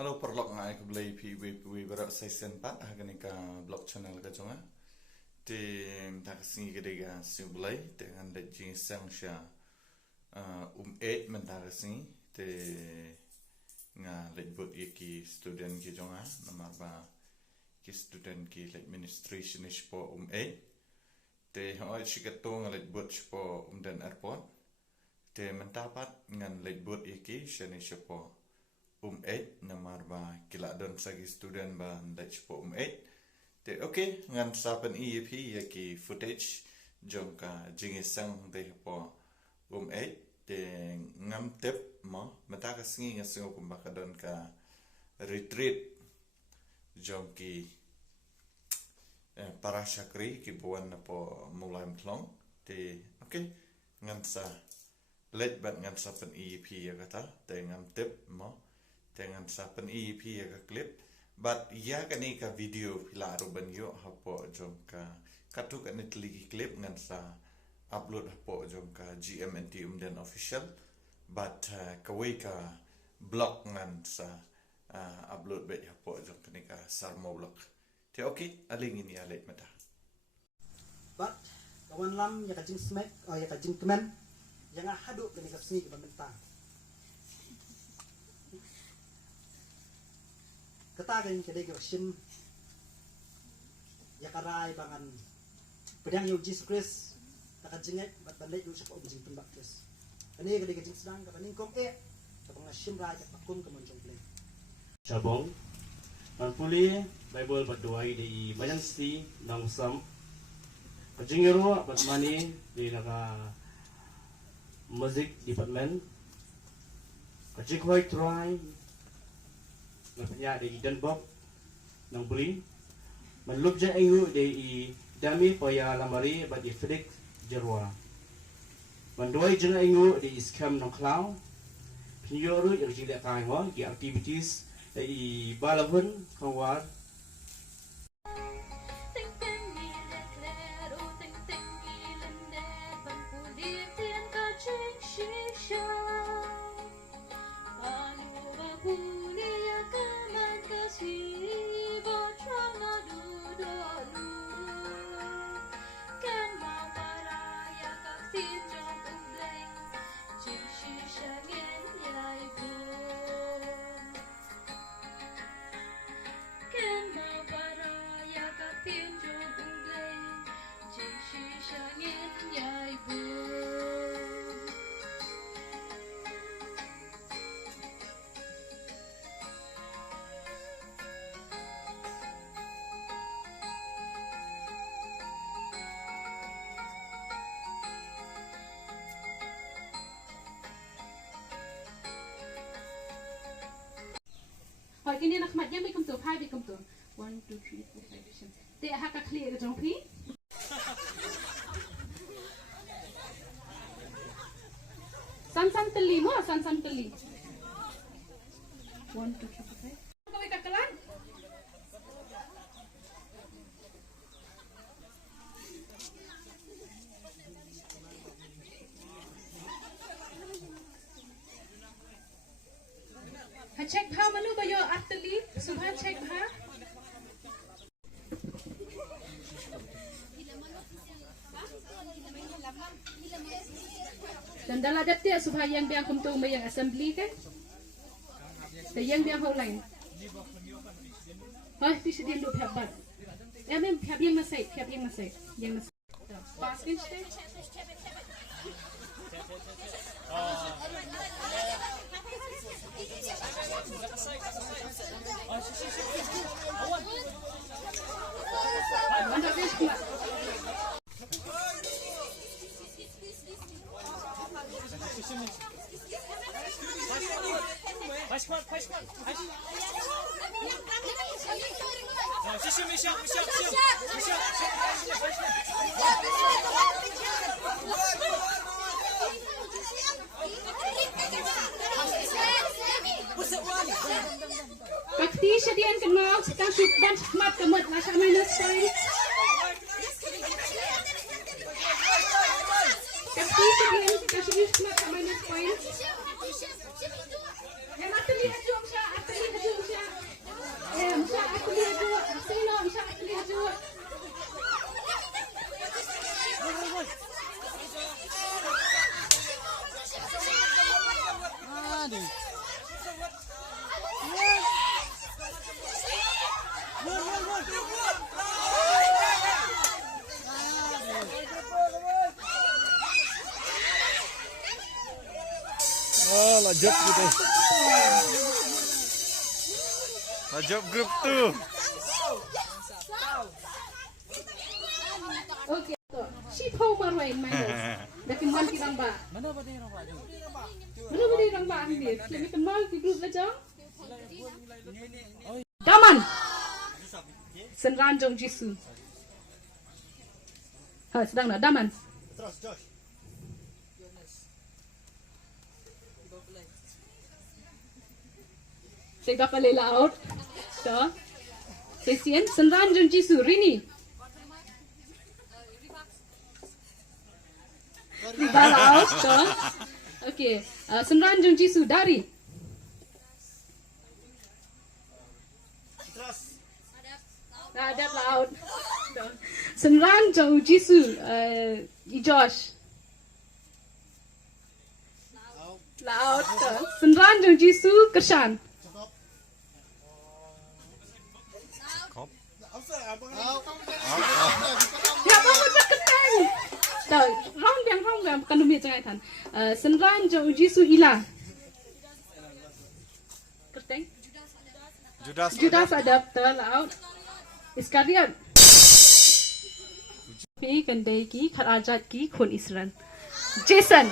Halo perlok ngai ke belai pi berat saya sempat agak ka blog channel ke jonga te tak singi ke dega siu belai dengan de jing sang sha Umeit mentar singi te nga lebut ki student ki jonga nomor ba ki student ki administration is po Umeit te hoi shikato nga lebut po den airport te mentapat ngan lebut ki shani po Umeit nomor ba kila don sagi student ba ndach po Umeit te okay ngan sapen EP ki footage jongka jingisang de po Umeit te ngam tip mo mata ka singi nga singo kumbaka don ka retreat jongki para syakri ki buwan na po mulai mtlong te okay ngan sa let bat ngan sapen EP ya kata te ngam tip mo dengan sapen EP ya ka clip but ya kani ka video pila ruban yo hapo jom ka katu ka netligi clip ngan sa upload hapo jom ka GMNT umden official but kawai ka blog ngan sa upload bet hapo jom kani ka SirMoVlogs te okay aling ini alek mata but kawan lam ya ka jing smack ya ka jing kemen yang hadu kani ka sngi ka mynta katagan kedai version ya karai bangan pedang yo Jesus Christ tak jenget bat bandai yo sapa jing tembak Christ ani kedai jing sedang ka paning kong ka pangasim ra ka pakun ka monjong play Chabong Manpuli Bible berdoai di banyak sti nang sam kajingero bat mani di naka music department kajik hoi try Napanya dari Denbok nang beli menlup je engu dari dami poya lamari bagi Felix Jerwa mendoi je engu dari scam nang cloud pinyoru yang jilek kainwa di activities dari balapun kawar Kini nak mat yang bikum tu, hai bikum tu. 1, 2, 3, 4, 5, 6. Dia hak clear ke jong pi? San teli mo, san teli. 1, 2, 3, 4, 5. Kau ikat kelan? Check how manu ba yo atli subhan check ha dan dala dapti subhan yang biang kumtu may yang assembly ke te yang biang hau lain ha ti sidin lu phap bat em phap yang masai yang masai baskin ste Bakti sedian kenal sedang subhan mat kemet masa minus point. Bakti sedian kasih mat minus point. Yang atli hajum sya job kita. Job grup tu. Okay. Si Paul marwain minus. Dah kemuan kirang ba. Mana beri rang ba ni? Lagi kemal di grup lajang. Daman. Senranjong Jisu. Ha, sedang nak daman. Terus Josh. Tega pala laut. To. Sesian Senranjong Jisu Rini. Riba laut. To. Okay. Senranjong Jisu Dari. Adat laut. Senranjong Jisu Josh. Laut. Senranjong Jisu Kershan. Ya, bangun dah keteng. Dah, rong biang kan demi jangan kan. Senranjong Jisu Ila. Keteng. Judas adap laut. Iskariot. Pi kandai ki kharajat ki khun Israel. Jason.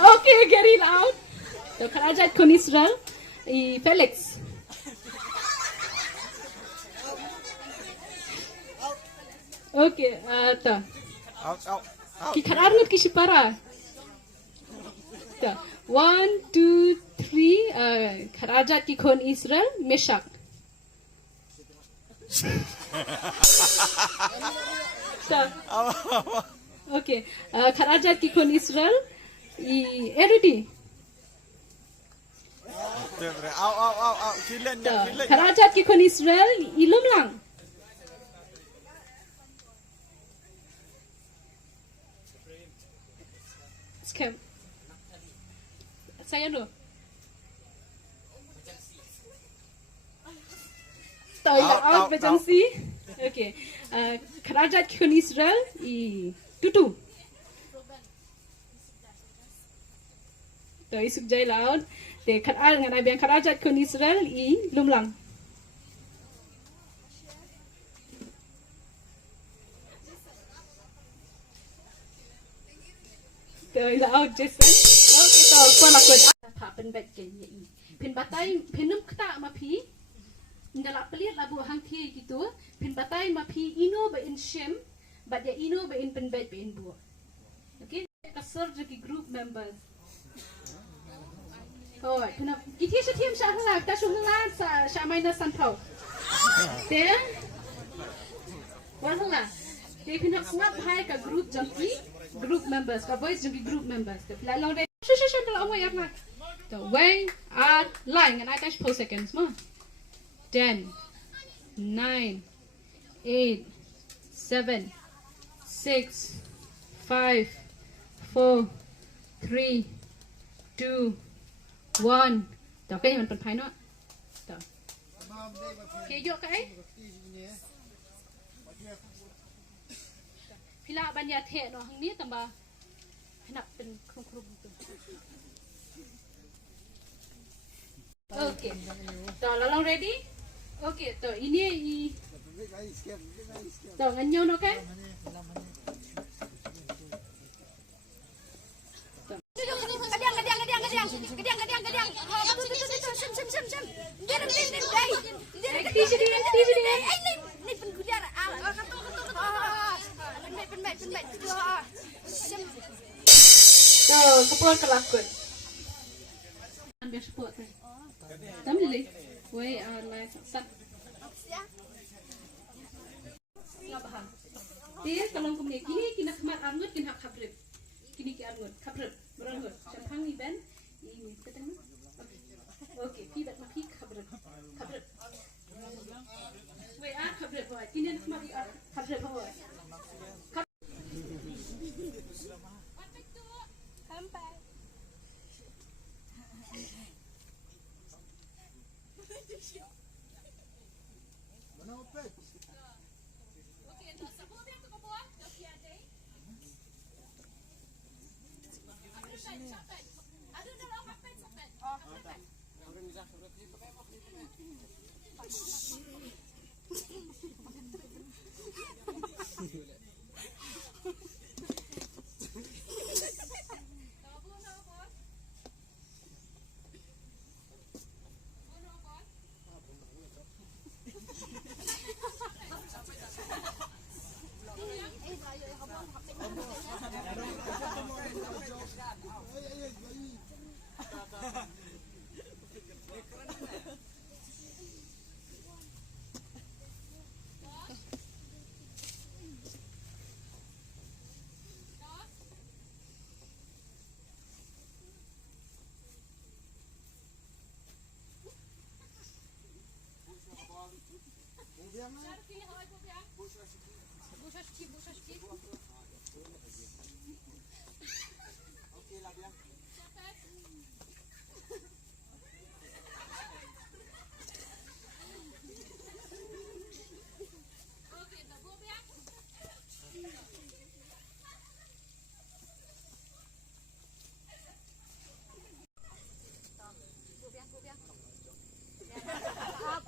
Okay, Gary loud. So kharajat khun Israel. Felix. Okay, ta. Ki khararnut ki sipara. Ta. 1, 2, 3. Kharajat ki khun Israel. Meshach. Okay. Kharajat ki khun Israel Erudi. Kharajat ki khun Israel Ilumlang. Scam. Saya dulu. Toilet out vacancy. Okay. Kharajat khun Israel Tutu. To isuk jai laut. Te kharal ngan abiang kharajat khun Israel Lumlang. Toilet out Jason. Okay, to pun lakon. Pa pen bet gen ye. Pen batai penum kta ma pi. Ndalak pelit labu hang thi gitu. Pen batai ma pi ino ba in shim, but ya ino ba in pen bet ba in bu. Okay, kasar jeki group members. Oh, kenapa? Kita setiap syahlah, kita syuhlah syamai na sanpau. Dia, wahlah. Dia kenapa snap hai ka group jeki, group members, ka boys jeki group members. Tapi lalu dia, syuh kalau awak yang nak. The way are lying, and I can post seconds more. 10, 9, 8, 7, 6, 5, 4, 3, 2, 1. Tao cái mình phải nó. Tao. Kia vô cái. Pila banya the nó hang ni tamba. Nak pen krum. Okay. Tao lalang ready? Okay, tao ini tao nganyo no kan? Kediang. Sim. Dia Ni pengkudiar. Tuh, kepul kelakut. Ambil support kan. Tam lili. Way live sat. Ngapaham. Dia kalau kemudian kini khmat arngut kini hak khabrib. Kini ki arngut khabrib. Berangut. Champang iban. Ini ketemu. Okay, pi bat mapi khabrib. Way khabrib boy. Kini khmat khabrib boy. Sampai. Mana opet? Okay, tak sebut dia tu kau buat. Dah siap deh.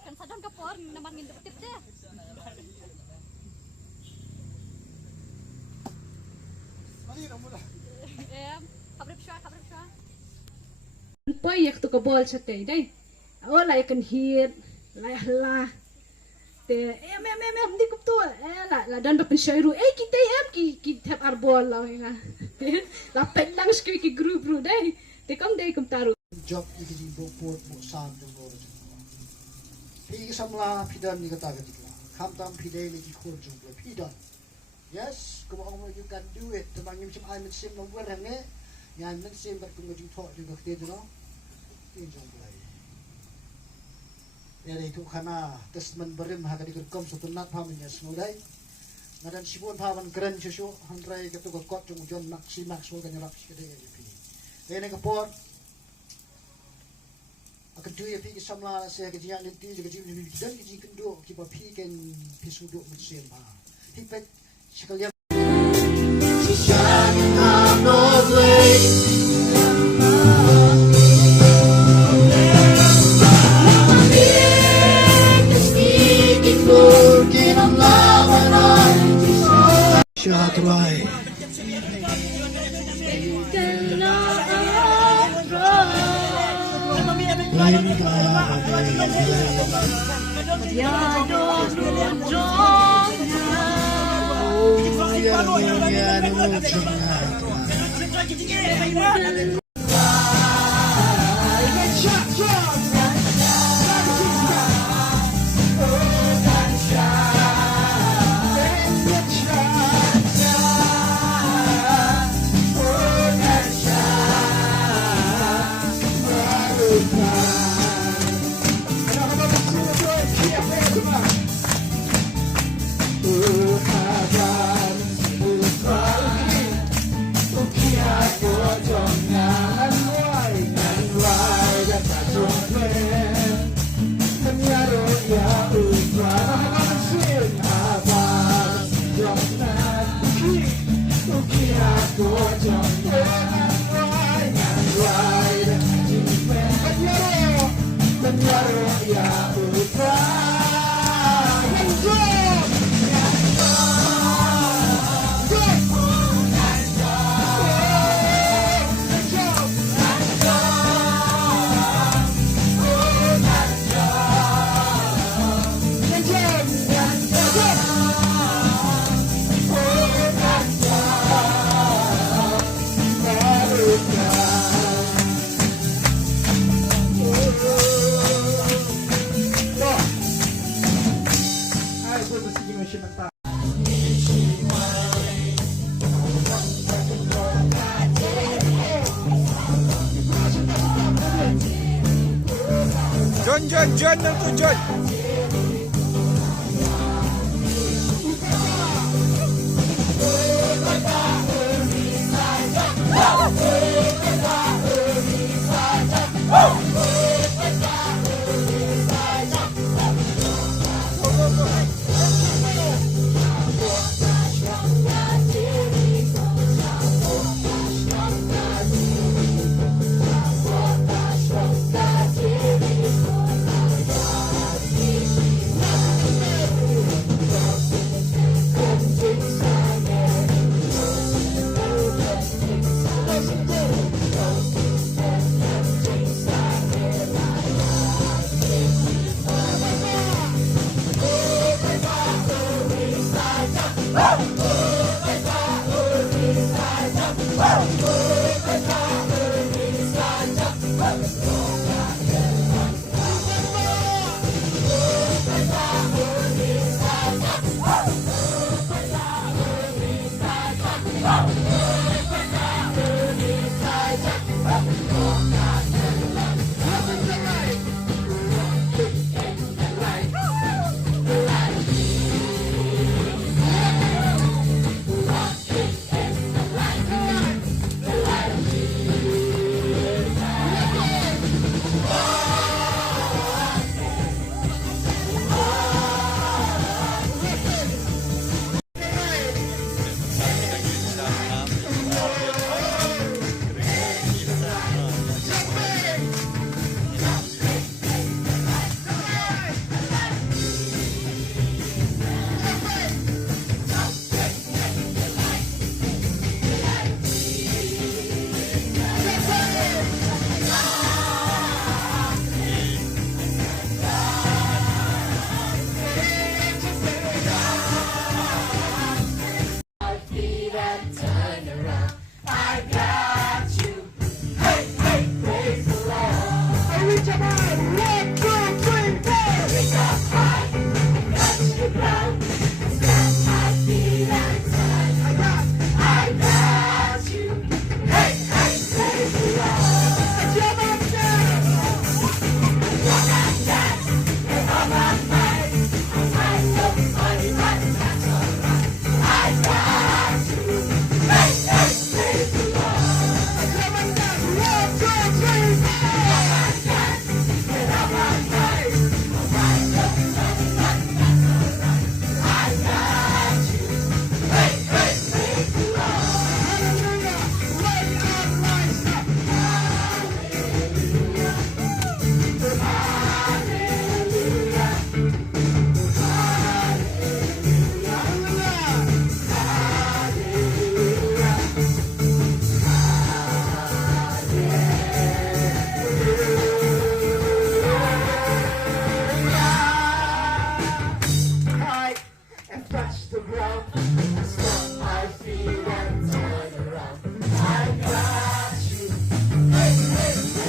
Kan sadang kapor naman ngin tip deh. Kabrip siya. Poi yak to ka ball sa tay day. Wala kan hit. La. Te em di kup to. La dan ba pensairu. Kita ki tap ar ball la nga. La pen lang skwi ki group ru day. Te kam day kum taru. Job iki di boport mo sam jong go ro. Pi samla pidan ni kata ketika. Kam tam pidai ni ki khur jong go pidan. Yes, come on, you can do it. The man you some I'm sim no well hang it. Yan men sim but kuma jing thok jing kte no. In jong play. Ya dei tu khana tasman berim ha kadi kom so tunat pha men yes no dai. Ngadan sibon pha man kren chu handrai ke tu ko kot jong jon nak si nak so kan rap si dei pi. Dei ne ka por. Akan tu ya pi ki samla se ke jian ni ti ke ji ni dan ki ji kendo ki pa pi ken pi su do mit sim ha. Hi pet sekalian Shatrai John ng tu John. touch the ground. Stomp my feet and turn around. I got you. Hey, hey,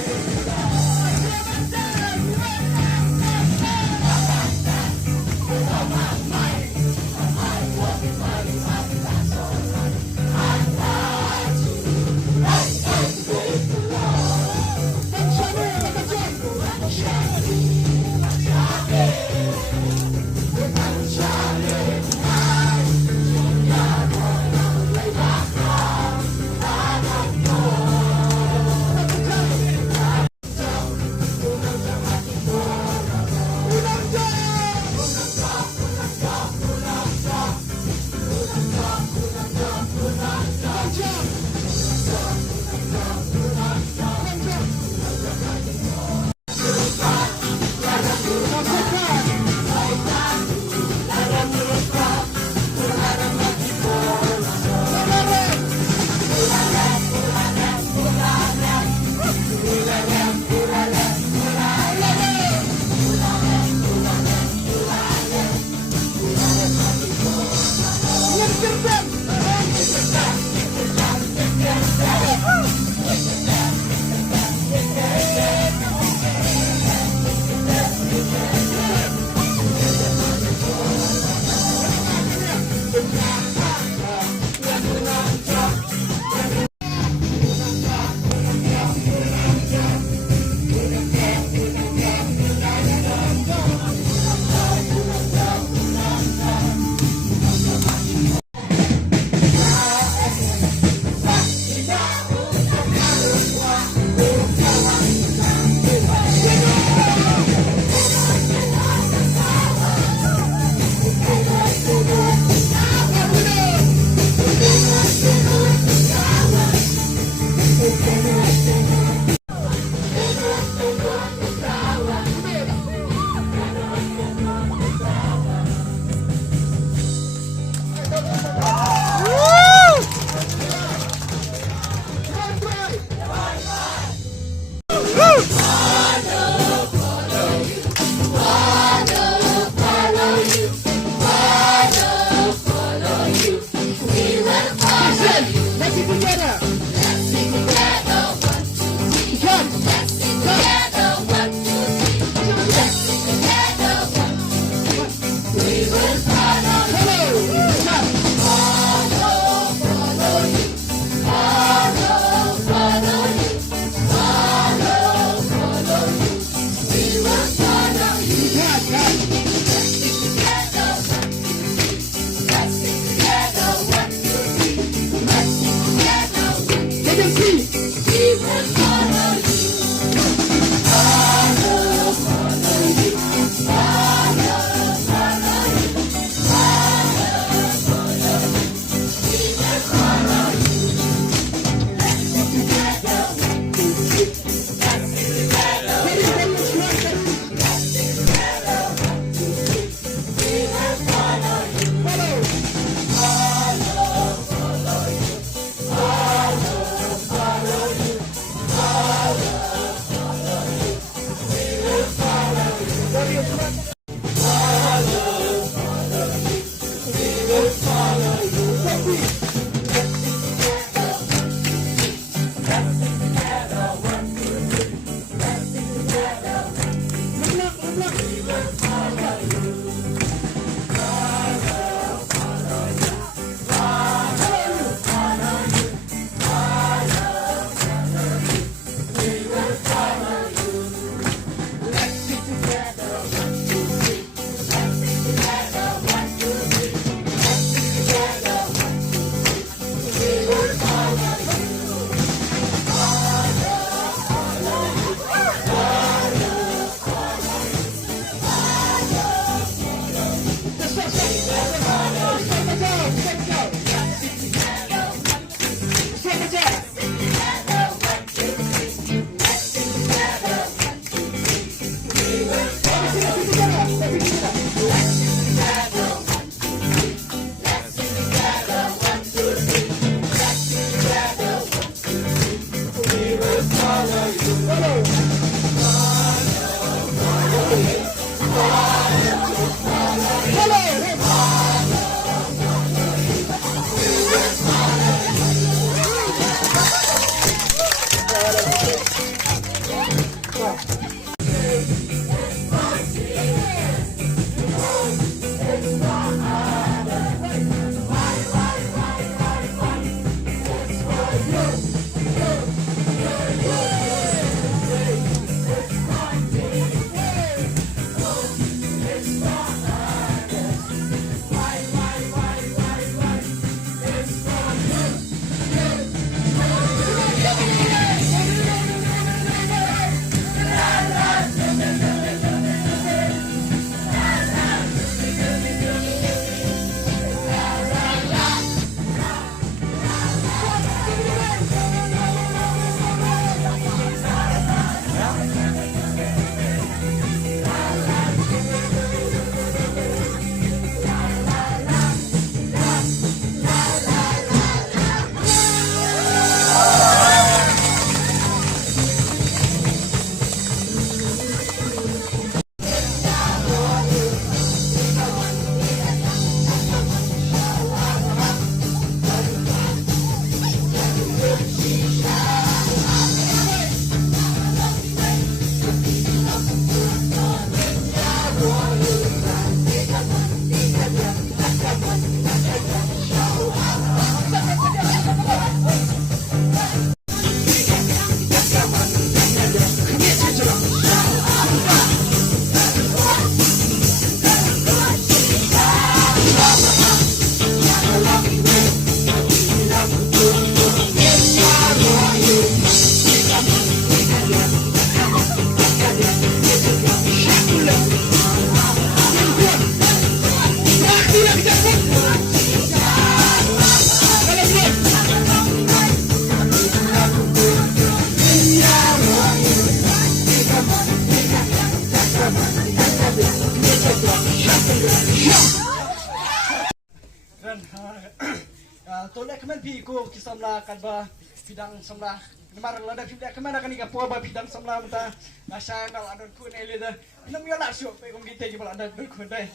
tolak kemen pi ko kisamla kadba pidang samla Nemar lada pidang kemen akan ika po ba pidang samla mata nasa nal adon kun elida nam yo la syo pe kong gite jibal ada dul kun dai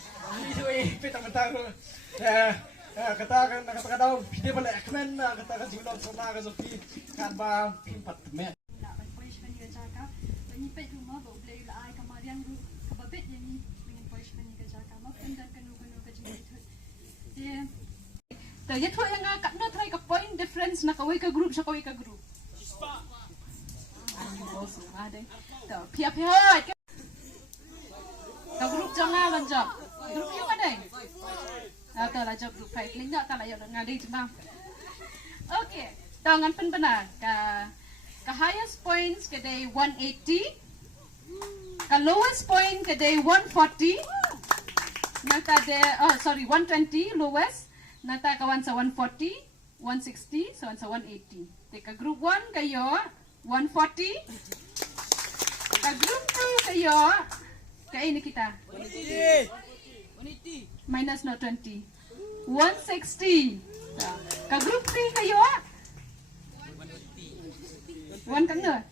itu pita mata ko kata daw pide bala kemen kata ka jibal samla ka zopi kadba pimpat me Nak poish kan ni jaga. Bani pet rumah bawa beli la ai kamarian ru kababet ni dengan poish kan ni jaga. Mak pendan kanu ka jini tu. Dia Tờ nhất thôi nga cắt nó thay cái point difference na kawai ka group sa kawai ka group. Tờ pia ka group cho nga ban job. Group yung ka dai. Tờ là job group phải lính ta là nga đi chúng ta. Okay. Tờ ngan pen benar ka highest points ka day 180. Ka lowest point ka day 140. Nata de 120 lowest. Nata kawan sa 140, 160, so sa 180. Teka group 1 kayo, 140. Ka group 2 kayo, kaya ini kita. 180. Minus no 20. 160. Ka group 3 kayo. 1 kang na.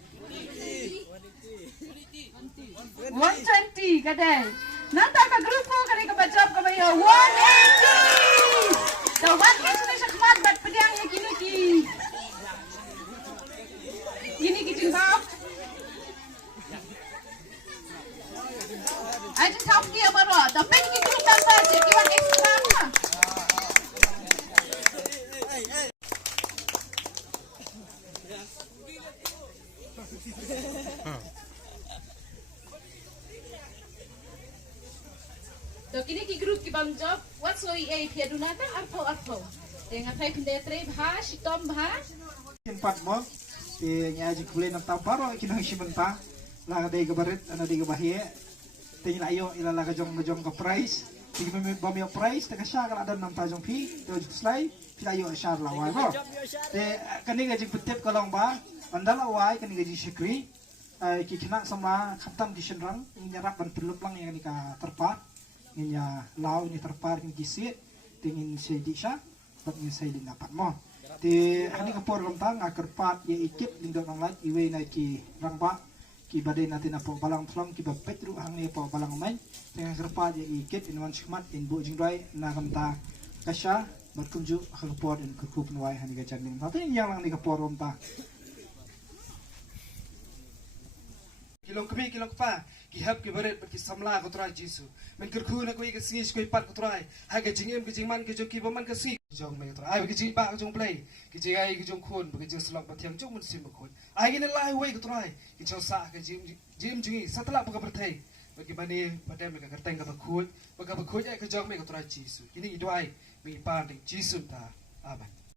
120 kadai. Nata ka group 4 kani ka bajab ka bayo 180. The one is na sakmat bat pedang ya kini jimbab. I just have to amaro. The pen ki group number je kiwan extra na. So kini ki group ki bam job what so e pia dunata arpo dengan thay pinde tre bha shitom bha Empat mo nya ji kule nam tamparo kinang simenta la dai gabaret ana dai gabahie tin ayo ila la gajong ka price tig me bam yo price ta kasha kala adam nam tajong pi to slai ayo ashar la wa no te kani gaji putep kalong ba andala wai kani gaji shikri ki kina sama khatam di senrang nyarap ban perlup lang yang ka terpat niya lau ni terpar ni gisit tingin si disha bat ni sai din dapat mo ti hani kapor lomtang akerpat ye ikit lindot nang lait iwe na ki rangba ki badai natin apo balang thlong ki ba petru hang ni apo balang main tengah kerpat ye ikit in wan shikmat in bu jingrai na kamta kasha bat kunju kapor in kukup nuai hani ga jamin tapi yang lang ni kapor lomta kilong kami kilong pa ki hab ki baret ki samla ko trai jisu men kerku na ko ki singis ko pat ko trai ha ga jingem ki jingman ki joki baman ka si jong me trai ai ki jing ba jong play ki jing ai ki jong khun ki jing slok ba thiam jong mun sim khun ai ki na lai wei ko trai ki chau sa ka jim jingi satla ba ka berthai ba ki bani padam ka kerteng ka ba khut ai ka jong me ko trai jisu ini idwai mi pan jisu ta aban